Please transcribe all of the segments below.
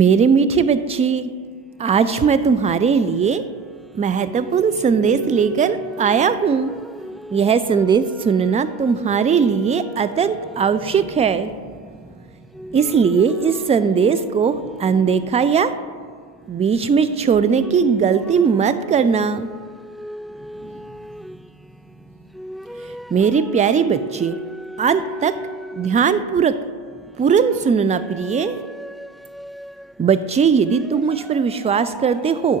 मेरे मीठे बच्चे, आज मैं तुम्हारे लिए महत्वपूर्ण संदेश लेकर आया हूँ। यह संदेश सुनना तुम्हारे लिए अत्यंत आवश्यक है, इसलिए इस संदेश को अनदेखा या बीच में छोड़ने की गलती मत करना। मेरे प्यारे बच्चे, अंत तक ध्यानपूर्वक पूर्ण सुनना प्रिय बच्चे। यदि तुम मुझ पर विश्वास करते हो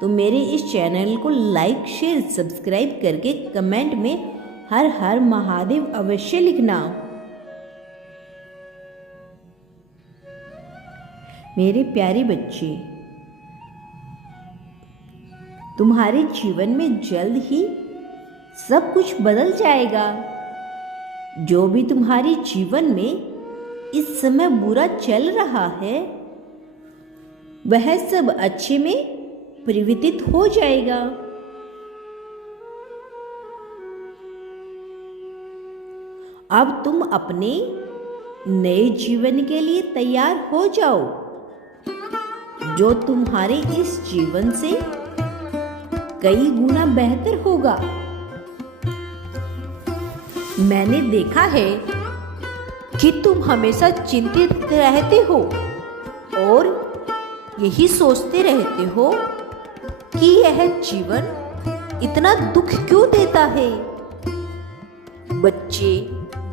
तो मेरे इस चैनल को लाइक, शेयर, सब्सक्राइब करके कमेंट में हर हर महादेव अवश्य लिखना। मेरे प्यारे बच्चे, तुम्हारे जीवन में जल्द ही सब कुछ बदल जाएगा। जो भी तुम्हारे जीवन में इस समय बुरा चल रहा है वह सब अच्छे में परिवर्तित हो जाएगा। अब तुम अपने नए जीवन के लिए तैयार हो जाओ, जो तुम्हारे इस जीवन से कई गुना बेहतर होगा। मैंने देखा है कि तुम हमेशा चिंतित रहते हो और यही सोचते रहते हो कि यह जीवन इतना दुख क्यों देता है। बच्चे,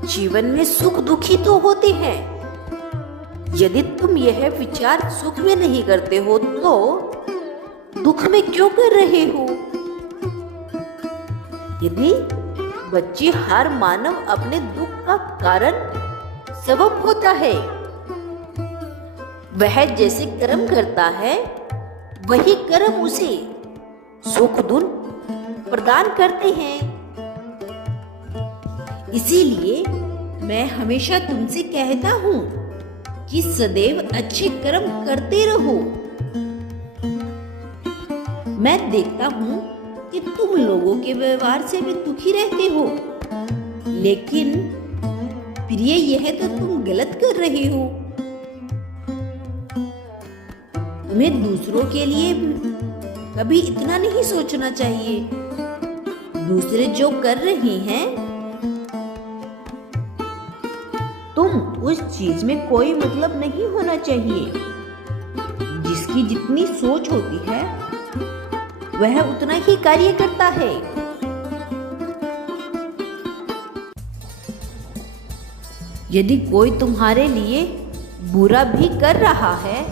जीवन में सुख दुखी तो होते हैं। यदि तुम यह विचार सुख में नहीं करते हो तो दुख में क्यों कर रहे हो। यदि बच्चे, हर मानव अपने दुख का कारण सबब होता है। वह जैसे कर्म करता है वही कर्म उसे सुख दुख प्रदान करते हैं। इसीलिए मैं हमेशा तुमसे कहता हूँ कि सदैव अच्छे कर्म करते रहो। मैं देखता हूँ कि तुम लोगों के व्यवहार से भी दुखी रहते हो, लेकिन प्रिय, यह तो तुम गलत कर रहे हो। तुम्हें दूसरों के लिए कभी इतना नहीं सोचना चाहिए। दूसरे जो कर रहे हैं तुम उस चीज में कोई मतलब नहीं होना चाहिए। जिसकी जितनी सोच होती है वह उतना ही कार्य करता है। यदि कोई तुम्हारे लिए बुरा भी कर रहा है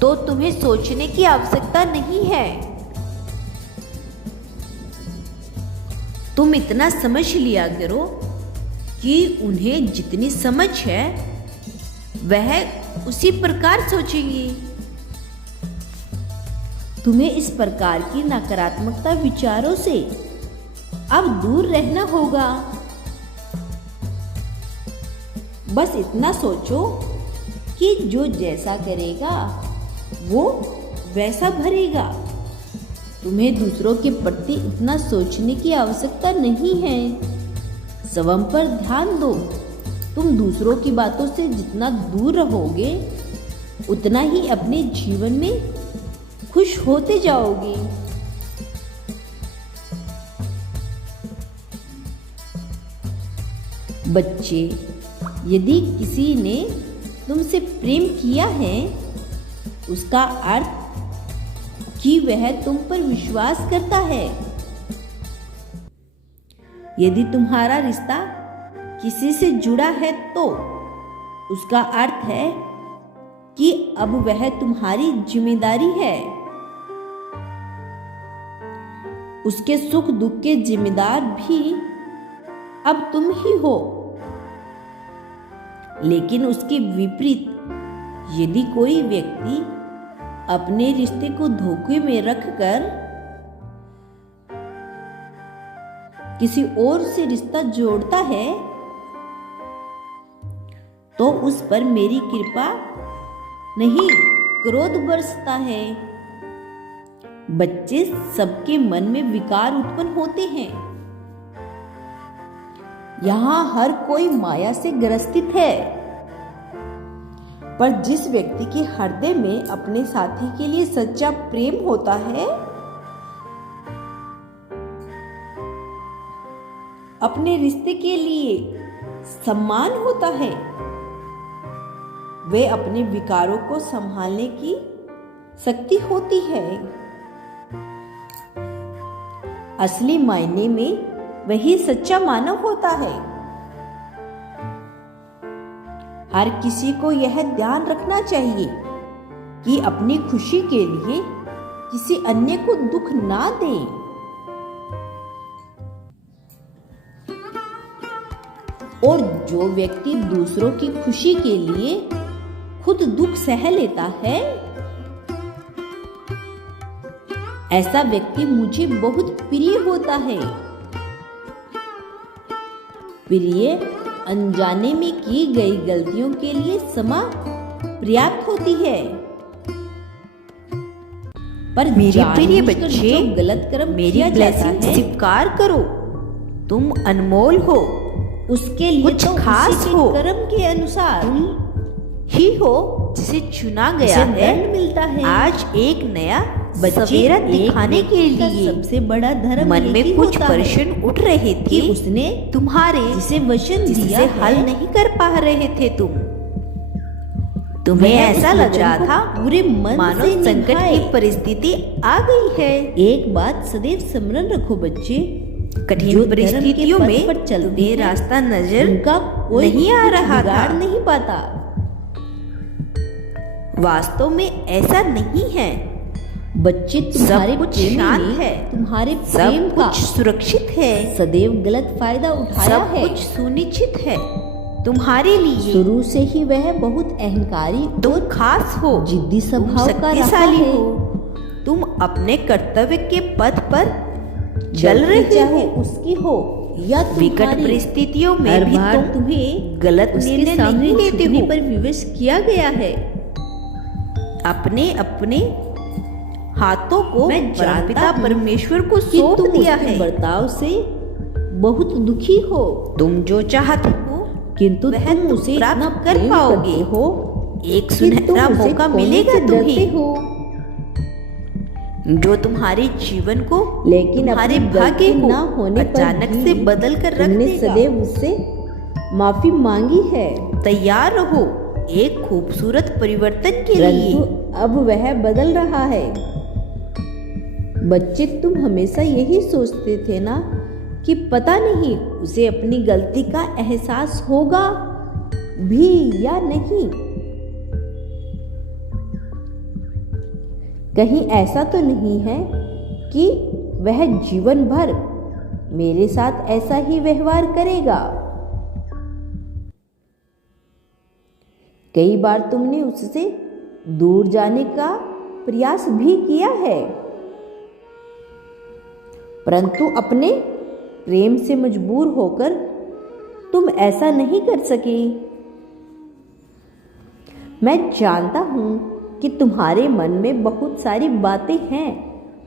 तो तुम्हें सोचने की आवश्यकता नहीं है। तुम इतना समझ लिया करो कि उन्हें जितनी समझ है वह उसी प्रकार सोचेंगे। तुम्हें इस प्रकार की नकारात्मकता विचारों से अब दूर रहना होगा। बस इतना सोचो कि जो जैसा करेगा वो वैसा भरेगा। तुम्हें दूसरों के प्रति इतना सोचने की आवश्यकता नहीं है। स्वयं पर ध्यान दो। तुम दूसरों की बातों से जितना दूर रहोगे उतना ही अपने जीवन में खुश होते जाओगे। बच्चे, यदि किसी ने तुमसे प्रेम किया है उसका अर्थ कि वह तुम पर विश्वास करता है। यदि तुम्हारा रिश्ता किसी से जुड़ा है तो उसका अर्थ है कि अब वह तुम्हारी जिम्मेदारी है। उसके सुख दुख के जिम्मेदार भी अब तुम ही हो। लेकिन उसके विपरीत, यदि कोई व्यक्ति अपने रिश्ते को धोखे में रखकर किसी और से रिश्ता जोड़ता है तो उस पर मेरी कृपा नहीं, क्रोध बरसता है। बच्चे, सबके मन में विकार उत्पन्न होते हैं। यहाँ हर कोई माया से ग्रसित है। पर जिस व्यक्ति के हृदय में अपने साथी के लिए सच्चा प्रेम होता है, अपने रिश्ते के लिए सम्मान होता है, वे अपने विकारों को संभालने की शक्ति होती है। असली मायने में वही सच्चा मानव होता है। हर किसी को यह ध्यान रखना चाहिए कि अपनी खुशी के लिए किसी अन्य को दुख ना दें। और जो व्यक्ति दूसरों की खुशी के लिए खुद दुख सह लेता है, ऐसा व्यक्ति मुझे बहुत प्रिय होता है। प्रिय अनजाने में की गई गलतियों के लिए क्षमा पर्याप्त होती है, पर मेरे प्रिय बच्चे, गलत कर्म मेरी ब्लेसिंग स्वीकार करो। तुम अनमोल हो, उसके लिए कुछ तो खास उसी हो, के कर्म के अनुसार तुम ही हो जिसे चुना गया है। दंड मिलता है। आज एक नया बच्चे, सवेरा दिखाने के का लिए सबसे बड़ा धर्म मन में यही कुछ होता है प्रश्न उठ रहे थे कि उसने तुम्हारे जिसे वचन जिसे दिया हल है, नहीं कर पा रहे थे। तुम्हें वह ऐसा उस लग वचन रहा को था पूरे मन मानो से संकट निभाए। की परिस्थिति आ गई है। एक बात सदैव स्मरण रखो बच्चे, जो कठिन धर्म के परिस्थितियों पथ में पर चलते तुम्हें हैं, रास्ता नजर उनका कोई नहीं आ कुछ रहा था। बिगाड़ नहीं पाता। वास्तव में ऐसा नहीं है। बच्चे, तुम्हारे कुछ प्रेमी शांत ने है, तुम्हारे सब प्रेम का कुछ सुरक्षित है, सदैव गलत फायदा उठाया सब है। कुछ सुनिश्चित है तुम्हारे लिए। शुरू से ही वह बहुत अहंकारी तुम और खास हो, जिद्दी तुम स्वभाव का रहा शक्तिशाली है। हो, तुम अपने कर्तव्य के पथ पर चल गलती रहे चाहे हो। उसकी हो या विकट तुम्हारी, परिस्थितियों में हर भी बार तुम तुम्हें गलत उसके निर्णय सामने नहीं लेते झुकने हो। पर विवश किया गया है। अपने अपने हाथों को मैं जानता परमपिता हूं परमेश्वर को कि सौंप तुम दिया उसके है। बर्ताव से बहुत दुखी हो, तुम जो चाहते हो किंतु वह तुम तुम उसे प्राप्त इतना कर प्रेम पाओगे। करते हो एक कि तुम सुनहरा उसे मौका खोने मिलेगा से डरते तुम्हें, हो। जो तुम्हारे जीवन को, लेकिन तुम्हारे अपनी भाग्य गलती को ना होने पर अचानक भी से बदल कर रख तुमने देगा। सदैव उससे माफी मांगी है, तैयार रहो एक खूबसूरत परिवर्तन के लिए। परंतु अब वह बदल रहा है। बच्चे, तुम हमेशा यही सोचते थे ना कि पता नहीं उसे अपनी गलती का एहसास होगा भी या नहीं। कहीं ऐसा तो नहीं है कि वह जीवन भर मेरे साथ ऐसा ही व्यवहार करेगा। कई बार तुमने उससे दूर जाने का प्रयास भी किया है, परंतु अपने प्रेम से मजबूर होकर तुम ऐसा नहीं कर सके। मैं जानता हूं कि तुम्हारे मन में बहुत सारी बातें हैं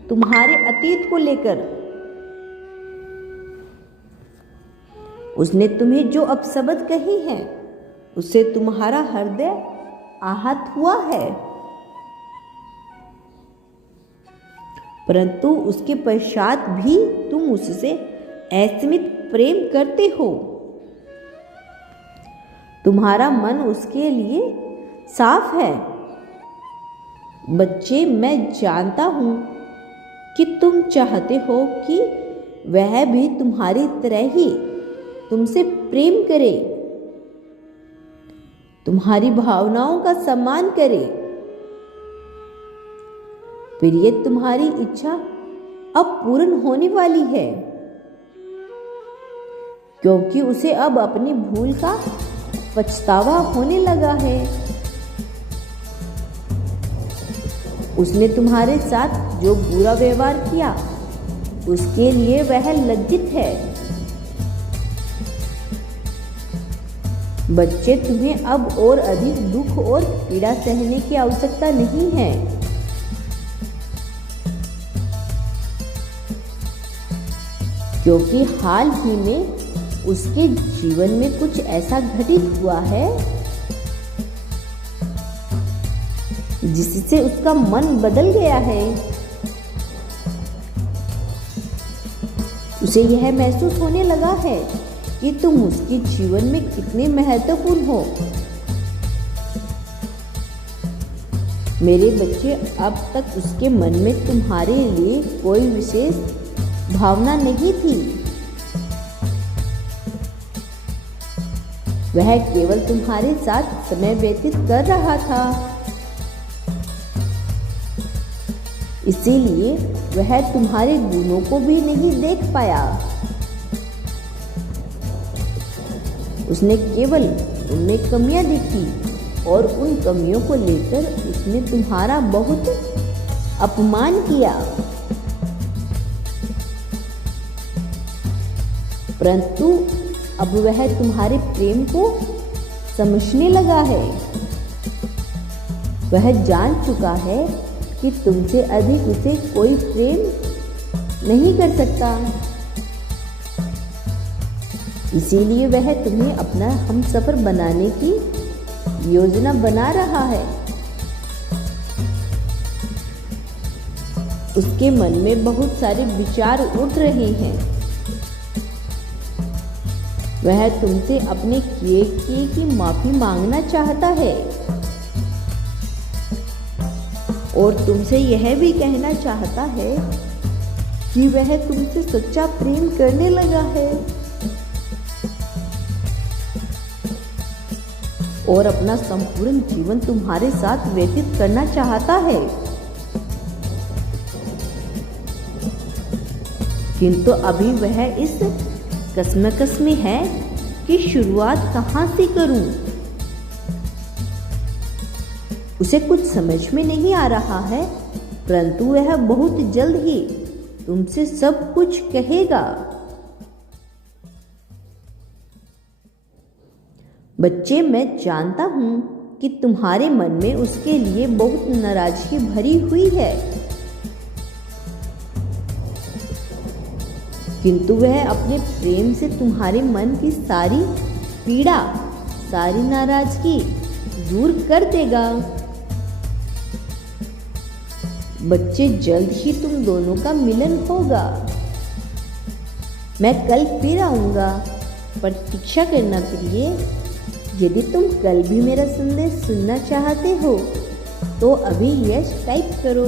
तुम्हारे अतीत को लेकर। उसने तुम्हें जो अपशब्द कही हैं, उससे तुम्हारा हृदय आहत हुआ है, परंतु उसके पश्चात भी तुम उससे असीमित प्रेम करते हो। तुम्हारा मन उसके लिए साफ है। बच्चे, मैं जानता हूं कि तुम चाहते हो कि वह भी तुम्हारी तरह ही तुमसे प्रेम करे, तुम्हारी भावनाओं का सम्मान करे। फिर ये तुम्हारी इच्छा अब पूर्ण होने वाली है, क्योंकि उसे अब अपनी भूल का पछतावा होने लगा है। उसने तुम्हारे साथ जो बुरा व्यवहार किया, उसके लिए वह लज्जित है। बच्चे, तुम्हें अब और अधिक दुख और पीड़ा सहने की आवश्यकता नहीं है। क्योंकि हाल ही में उसके जीवन में कुछ ऐसा घटित हुआ है जिससे उसका मन बदल गया है। उसे यह महसूस होने लगा है कि तुम उसके जीवन में कितने महत्वपूर्ण हो। मेरे बच्चे, अब तक उसके मन में तुम्हारे लिए कोई विशेष भावना नहीं थी। वह केवल तुम्हारे साथ समय व्यतीत कर रहा था। इसीलिए वह तुम्हारे गुणों को भी नहीं देख पाया। उसने केवल तुममें कमियां देखी और उन कमियों को लेकर उसने तुम्हारा बहुत अपमान किया। परंतु अब वह तुम्हारे प्रेम को समझने लगा है। वह जान चुका है कि तुमसे अधिक उसे कोई प्रेम नहीं कर सकता। इसीलिए वह तुम्हें अपना हमसफर बनाने की योजना बना रहा है। उसके मन में बहुत सारे विचार उठ रहे हैं। वह तुमसे अपने किए की माफी मांगना चाहता है और तुमसे यह भी कहना चाहता है कि वह तुमसे सच्चा प्रेम करने लगा है और अपना संपूर्ण जीवन तुम्हारे साथ व्यतीत करना चाहता है। किंतु अभी वह इस कश्मकश में है कि शुरुआत कहाँ से करूं। उसे कुछ समझ में नहीं आ रहा है, परंतु वह बहुत जल्द ही तुमसे सब कुछ कहेगा। बच्चे, मैं जानता हूं कि तुम्हारे मन में उसके लिए बहुत नाराजगी भरी हुई है, किंतु वह अपने प्रेम से तुम्हारे मन की सारी पीड़ा, सारी नाराजगी दूर कर देगा। बच्चे, जल्द ही तुम दोनों का मिलन होगा। मैं कल फिर आऊंगा, प्रतीक्षा करना प्रिय। यदि तुम कल भी मेरा संदेश सुनना चाहते हो तो अभी यस टाइप करो।